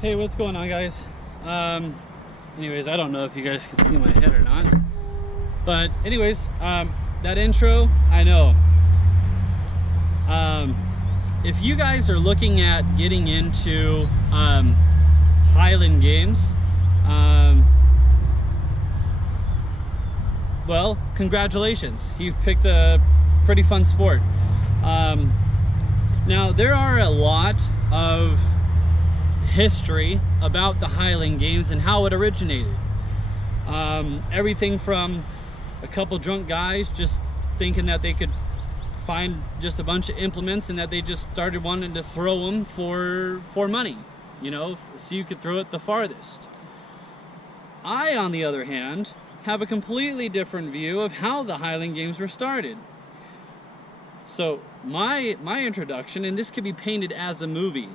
Hey, what's going on, guys? Anyways, I don't know if you guys can see my head or not, but anyways, that intro, I know. If you guys are looking at getting into Highland games, well, congratulations. You've picked a pretty fun sport. Now, there are a lot of history about the Highland games and how it originated. Everything from a couple drunk guys just thinking that they could find just a bunch of implements and that they just started wanting to throw them for money, you know, so you could throw it the farthest. I, on the other hand, have a completely different view of how the Highland games were started. So my introduction, and this could be painted as a movie.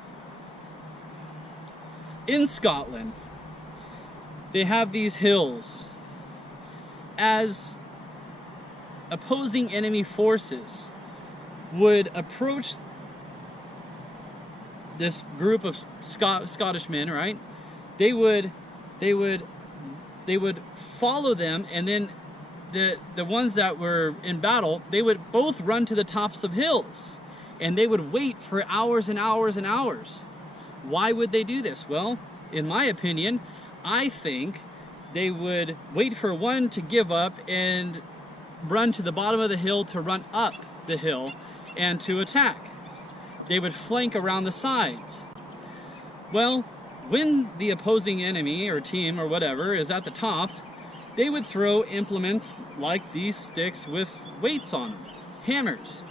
In Scotland, they have these hills. As opposing enemy forces would approach this group of Scottish men, right? They would follow them, and then the ones that were in battle, they would both run to the tops of hills, and they would wait for hours and hours and hours. Why would they do this? Well, in my opinion, I think they would wait for one to give up and run to the bottom of the hill to run up the hill and to attack. They would flank around the sides. Well, when the opposing enemy or team or whatever is at the top, they would throw implements like these sticks with weights on them, hammers.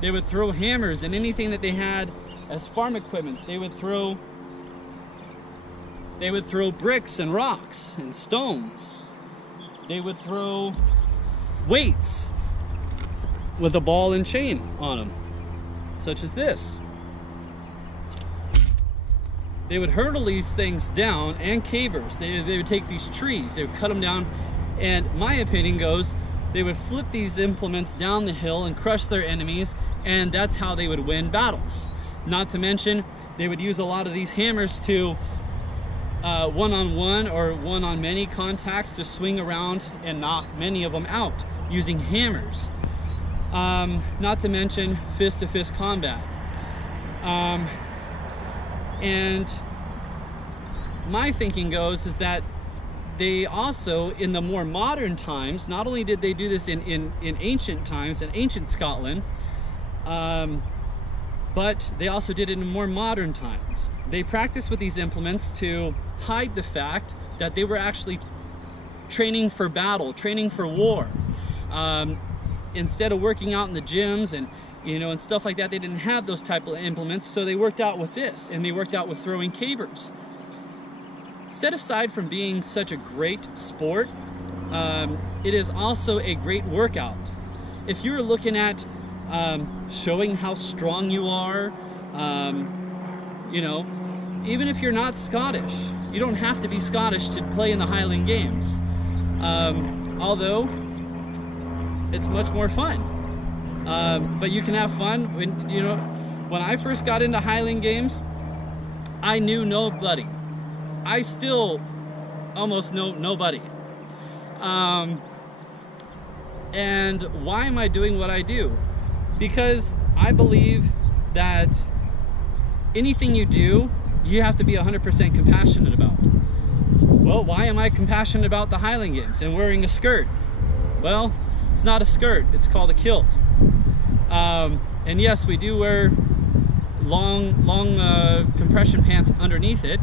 They would throw hammers and anything that they had as farm equipment. They would throw bricks and rocks and stones. They would throw weights with a ball and chain on them, such as this. They would hurdle these things down, and cavers. They would take these trees, they would cut them down, and my opinion goes, they would flip these implements down the hill and crush their enemies, and that's how they would win battles. Not to mention, they would use a lot of these hammers to one-on-one or one-on-many contacts to swing around and knock many of them out using hammers. Not to mention fist-to-fist combat. And my thinking goes is that they also, in the more modern times, not only did they do this in ancient times, in ancient Scotland, but they also did it in more modern times. They practiced with these implements to hide the fact that they were actually training for battle, training for war. Instead of working out in the gyms and and stuff like that, they didn't have those type of implements, so they worked out with this, and they worked out with throwing cavers. Set aside from being such a great sport, it is also a great workout. If you're looking at showing how strong you are, even if you're not Scottish, you don't have to be Scottish to play in the Highland games. Although it's much more fun. But you can have fun when I first got into Highland games, I knew nobody. I still almost know nobody. And why am I doing what I do? Because I believe that anything you do, you have to be 100% compassionate about. Well, why am I compassionate about the Highland games and wearing a skirt? Well, it's not a skirt, it's called a kilt. And yes, we do wear long compression pants underneath it.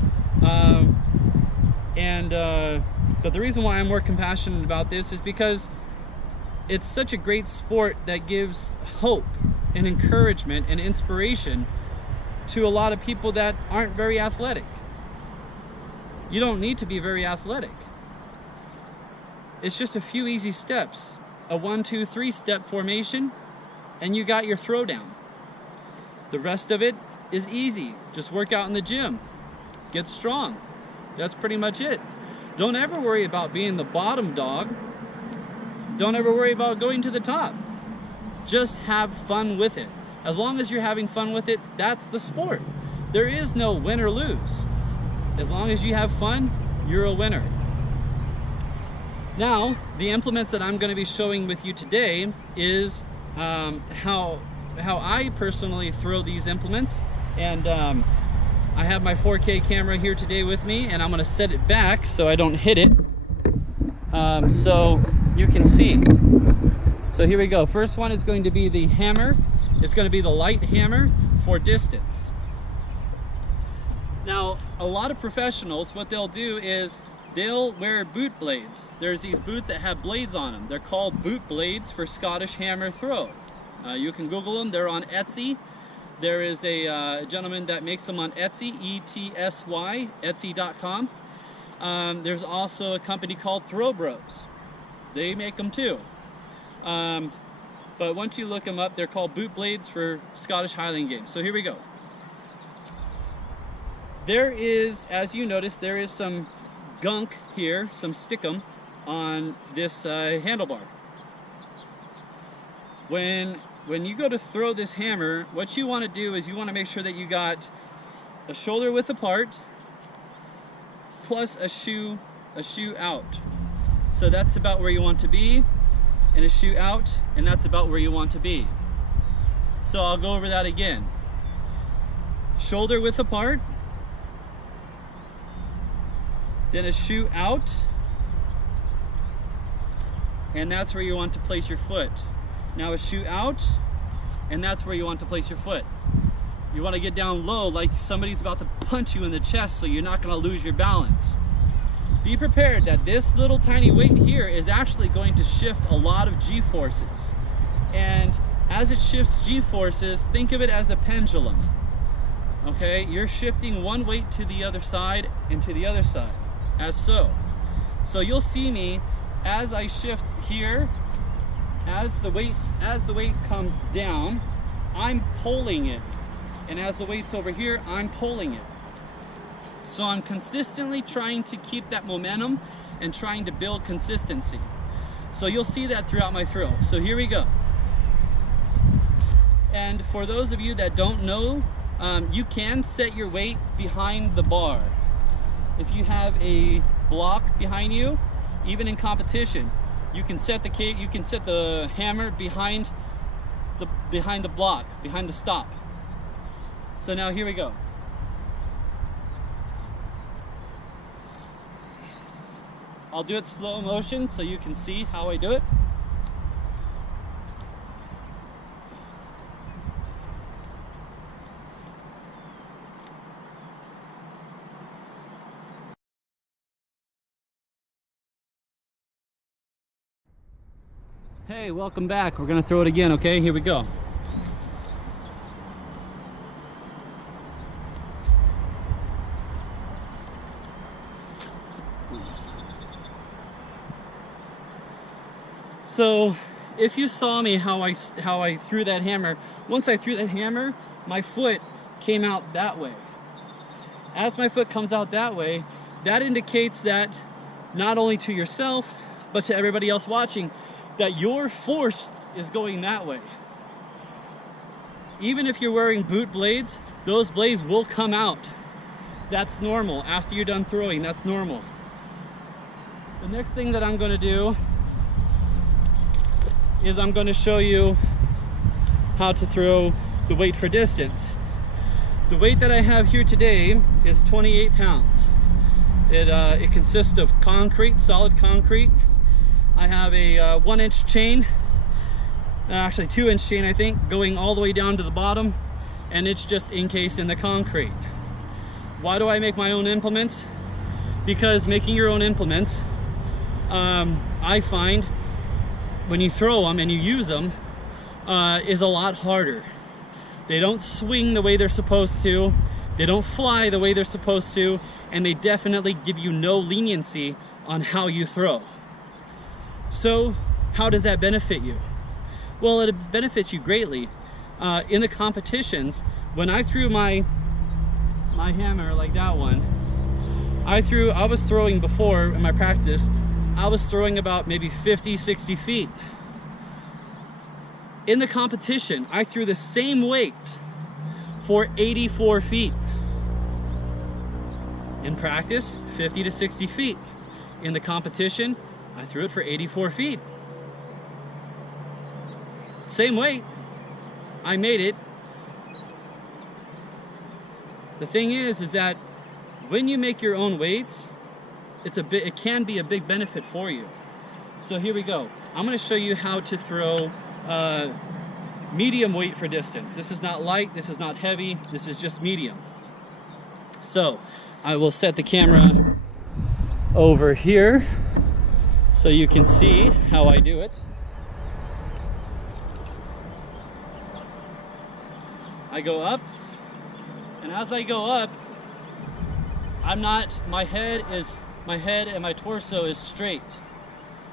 But the reason why I'm more compassionate about this is because it's such a great sport that gives hope and encouragement and inspiration to a lot of people that aren't very athletic. You don't need to be very athletic. It's just a few easy steps. A 1, 2, 3 step formation, and you got your throwdown. The rest of it is easy. Just work out in the gym. Get strong. That's pretty much it. Don't ever worry about being the bottom dog. Don't ever worry about going to the top. Just have fun with it. As long as you're having fun with it, that's the sport. There is no win or lose. As long as you have fun, you're a winner. Now, the implements that I'm going to be showing with you today is how I personally throw these implements. And I have my 4K camera here today with me, and I'm going to set it back so I don't hit it, so you can see. So here we go. First one is going to be the hammer. It's going to be the light hammer for distance. Now, a lot of professionals, what they'll do is they'll wear boot blades. There's these boots that have blades on them. They're called boot blades for Scottish hammer throw. You can Google them. They're on Etsy. There is a gentleman that makes them on Etsy, E-T-S-Y, Etsy.com. There's also a company called Throw Bros. They make them too. But once you look them up, they're called boot blades for Scottish Highland games. So here we go. There is, as you notice, there is some gunk here, some stickum on this handlebar. When you go to throw this hammer, what you want to do is you want to make sure that you got a shoulder width apart plus a shoe out. So that's about where you want to be, and a shoe out, and that's about where you want to be. So I'll go over that again. Shoulder width apart, then a shoe out, and that's where you want to place your foot. Now a shoe out, and that's where you want to place your foot. You want to get down low like somebody's about to punch you in the chest, so you're not going to lose your balance. Be prepared that this little tiny weight here is actually going to shift a lot of G-forces. And as it shifts G-forces, think of it as a pendulum. Okay, you're shifting one weight to the other side and to the other side, as so. So you'll see me as I shift here, as the weight comes down, I'm pulling it. And as the weight's over here, I'm pulling it. So I'm consistently trying to keep that momentum and trying to build consistency. So you'll see that throughout my throw. So here we go. And for those of you that don't know, you can set your weight behind the bar. If you have a block behind you, even in competition, you can set the hammer behind the block, behind the stop. So now here we go. I'll do it slow motion so you can see how I do it. Hey, welcome back. We're gonna throw it again, okay? Here we go. So if you saw me how I threw that hammer, once I threw that hammer, my foot came out that way. As my foot comes out that way, that indicates that not only to yourself, but to everybody else watching, that your force is going that way. Even if you're wearing boot blades, those blades will come out. That's normal. After you're done throwing, that's normal. The next thing that I'm going to do is I'm going to show you how to throw the weight for distance. The weight that I have here today is 28 pounds. It consists of concrete, solid concrete. I have a 1-inch chain, actually 2-inch chain I think, going all the way down to the bottom, and it's just encased in the concrete. Why do I make my own implements? Because making your own implements, I find when you throw them and you use them, is a lot harder. They don't swing the way they're supposed to, they don't fly the way they're supposed to, and they definitely give you no leniency on how you throw. So how does that benefit you? Well, it benefits you greatly. In the competitions, when I threw my hammer like that one, I was throwing before in my practice, I was throwing about maybe 50, 60 feet. In the competition, I threw the same weight for 84 feet. In practice, 50 to 60 feet. In the competition, I threw it for 84 feet. Same weight, I made it. The thing is that when you make your own weights, it can be a big benefit for you. So here we go. I'm going to show you how to throw medium weight for distance. This is not light, this is not heavy, this is just medium. So I will set the camera over here so you can see how I do it. I go up, and as I go up, my head and my torso is straight.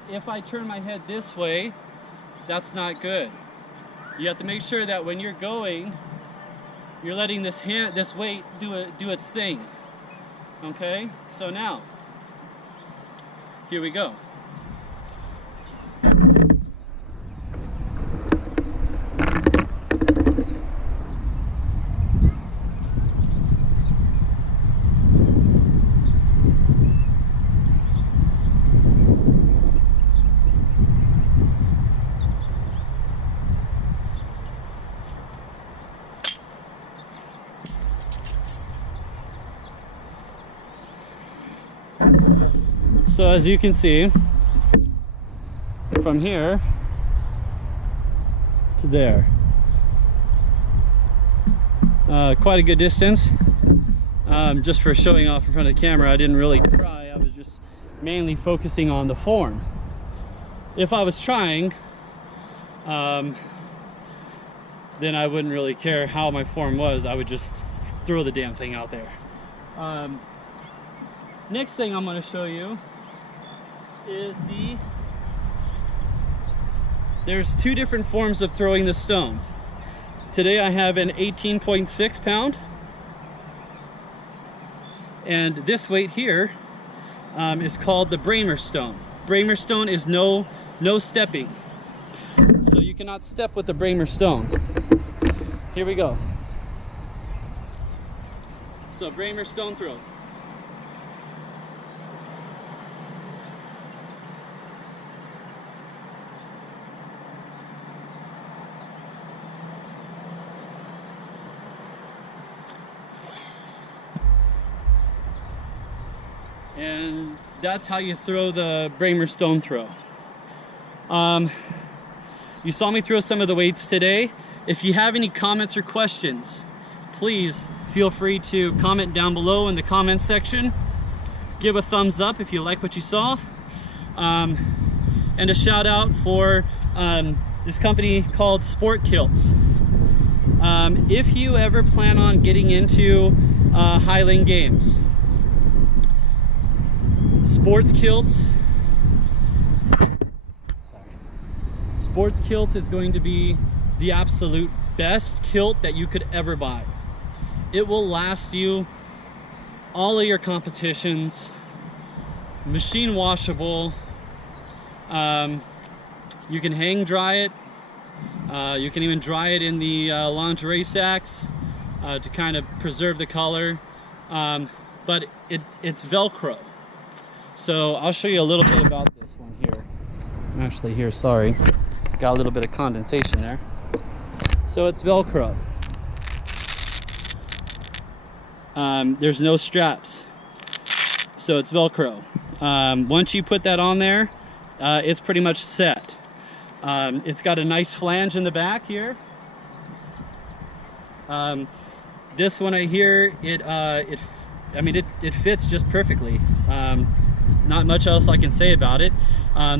If I turn my head this way, that's not good. You have to make sure that when you're going, you're letting this weight do its thing. Okay? So now, here we go. So as you can see, from here to there, quite a good distance. Just for showing off in front of the camera, I didn't really try. I was just mainly focusing on the form. If I was trying, then I wouldn't really care how my form was. I would just throw the damn thing out there. Next thing I'm going to show you is there's two different forms of throwing the stone. Today I have an 18.6 pound, and this weight here is called the Bramer stone. Bramer stone is no stepping, so you cannot step with the Bramer stone. Here we go. So Bramer stone throw. And that's how you throw the Bramer stone throw. You saw me throw some of the weights today. If you have any comments or questions, please feel free to comment down below in the comment section. Give a thumbs up if you like what you saw. And a shout out for this company called Sport Kilts. If you ever plan on getting into Highland games, Sports Kilts is going to be the absolute best kilt that you could ever buy. It will last you all of your competitions, machine washable. You can hang dry it. You can even dry it in the lingerie sacks to kind of preserve the color. But it's Velcro. So I'll show you a little bit about this one here. Actually here, sorry. Got a little bit of condensation there. So it's Velcro. There's no straps. So it's Velcro. Once you put that on there, it's pretty much set. It's got a nice flange in the back here. This one right here, it fits just perfectly. Not much else I can say about it.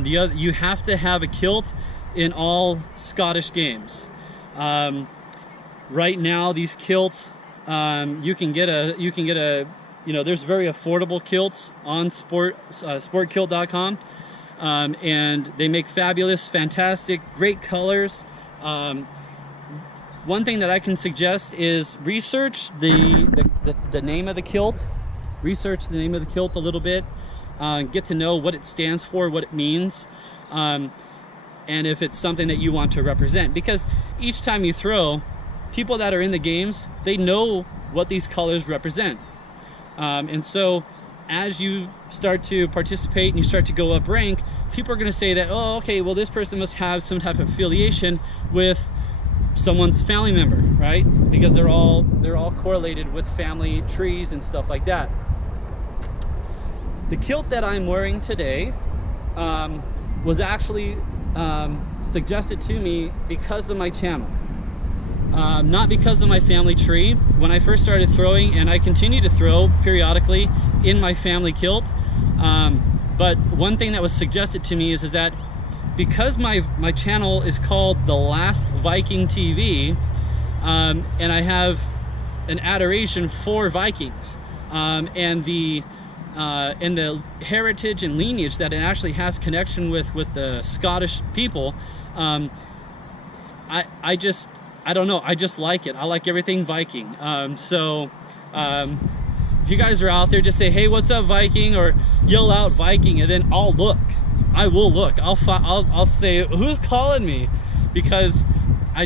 You have to have a kilt in all Scottish games. Right now, these kilts, you can get a, there's very affordable kilts on sportkilt.com, and they make fabulous, fantastic, great colors. One thing that I can suggest is research the name of the kilt. Research the name of the kilt a little bit. Get to know what it stands for, what it means, and if it's something that you want to represent. Because each time you throw, people that are in the games, they know what these colors represent. And so as you start to participate and you start to go up rank, people are going to say that, oh, okay, well, this person must have some type of affiliation with someone's family member, right? Because they're all correlated with family trees and stuff like that. The kilt that I'm wearing today was actually suggested to me because of my channel, not because of my family tree. When I first started throwing, and I continue to throw periodically in my family kilt, but one thing that was suggested to me is that because my channel is called The Last Viking TV, and I have an adoration for Vikings, and the heritage and lineage that it actually has connection with the Scottish people, I don't know, I just like it. I like everything Viking. If you guys are out there, just say, hey, what's up, Viking, or yell out Viking, and then I'll look. I will look. I'll say, who's calling me? Because I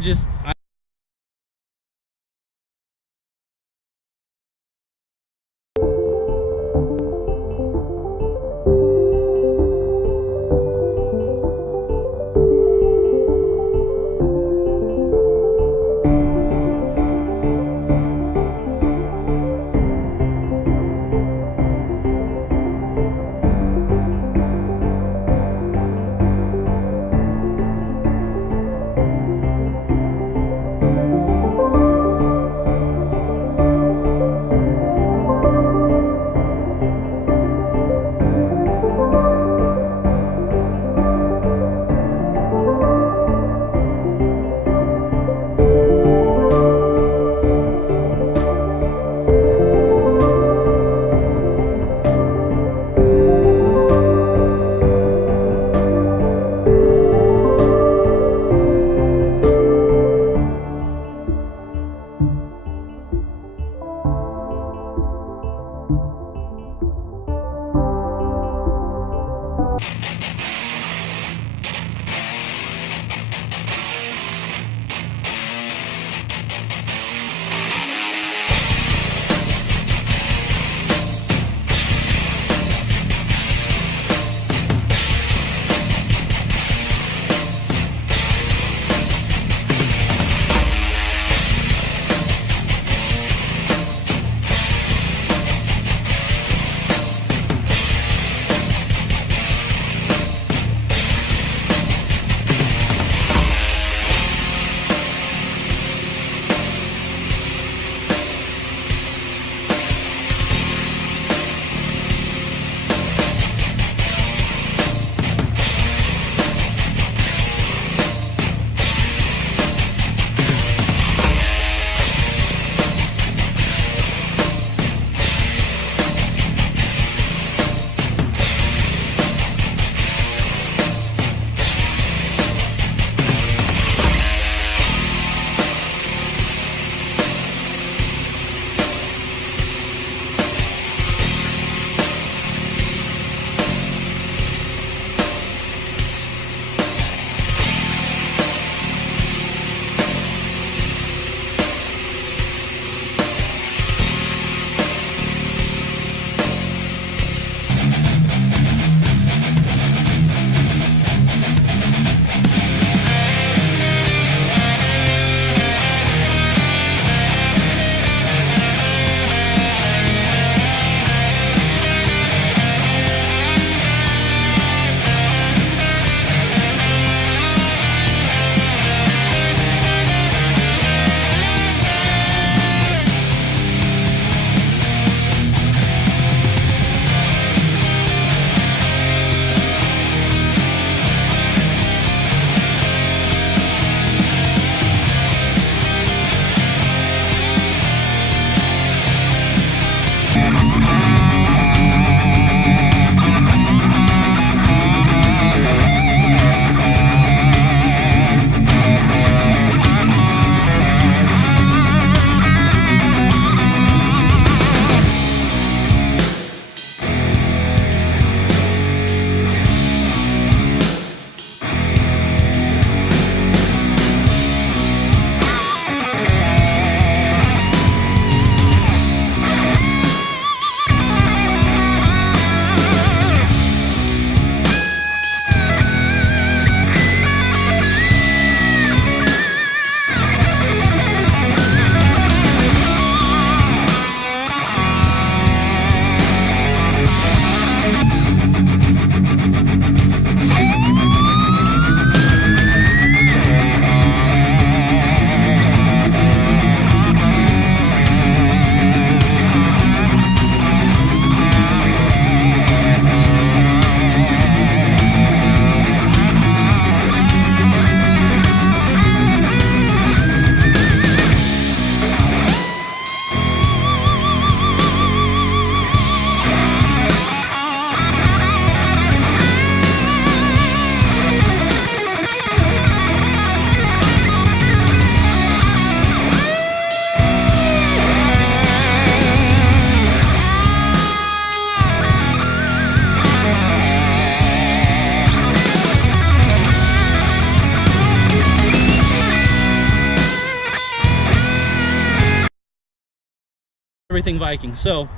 everything Viking. So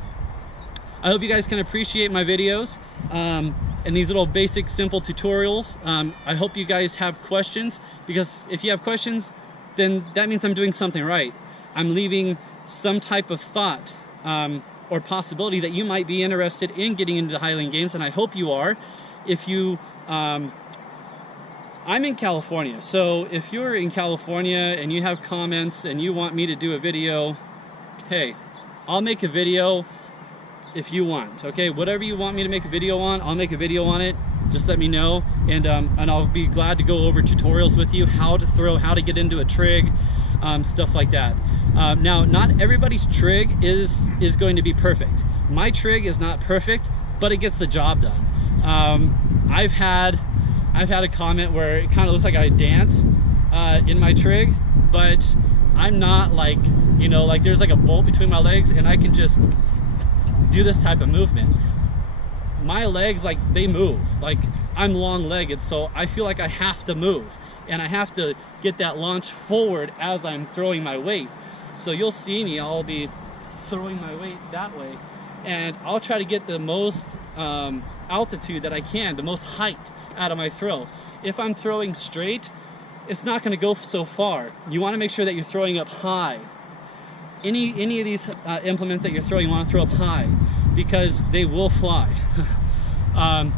I hope you guys can appreciate my videos and these little basic simple tutorials. I hope you guys have questions, because if you have questions, then that means I'm doing something right. I'm leaving some type of thought or possibility that you might be interested in getting into the Highland Games, and I hope you are. If you I'm in California, so if you're in California and you have comments and you want me to do a video, hey, I'll make a video if you want, okay? Whatever you want me to make a video on, I'll make a video on it. Just let me know, and I'll be glad to go over tutorials with you, how to throw, how to get into a trig, stuff like that. Now, not everybody's trig is going to be perfect. My trig is not perfect, but it gets the job done. I've had a comment where it kind of looks like I dance in my trig, but I'm not like, you know, like there's like a bolt between my legs and I can just do this type of movement. My legs, like, they move. Like, I'm long-legged, so I feel like I have to move, and I have to get that launch forward as I'm throwing my weight. So you'll see me, I'll be throwing my weight that way, and I'll try to get the most altitude that I can, the most height out of my throw. If I'm throwing straight, it's not going to go so far. You want to make sure that you're throwing up high. Any of these implements that you're throwing, you want to throw up high, because they will fly.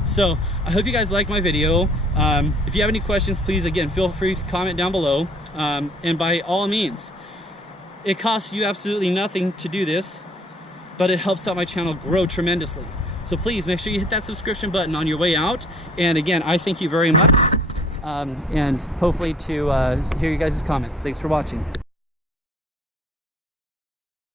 So I hope you guys like my video. If you have any questions, please, again, feel free to comment down below. And by all means, it costs you absolutely nothing to do this, but it helps out my channel grow tremendously. So please make sure you hit that subscription button on your way out. And again, I thank you very much. And hopefully to hear you guys' comments. Thanks for watching.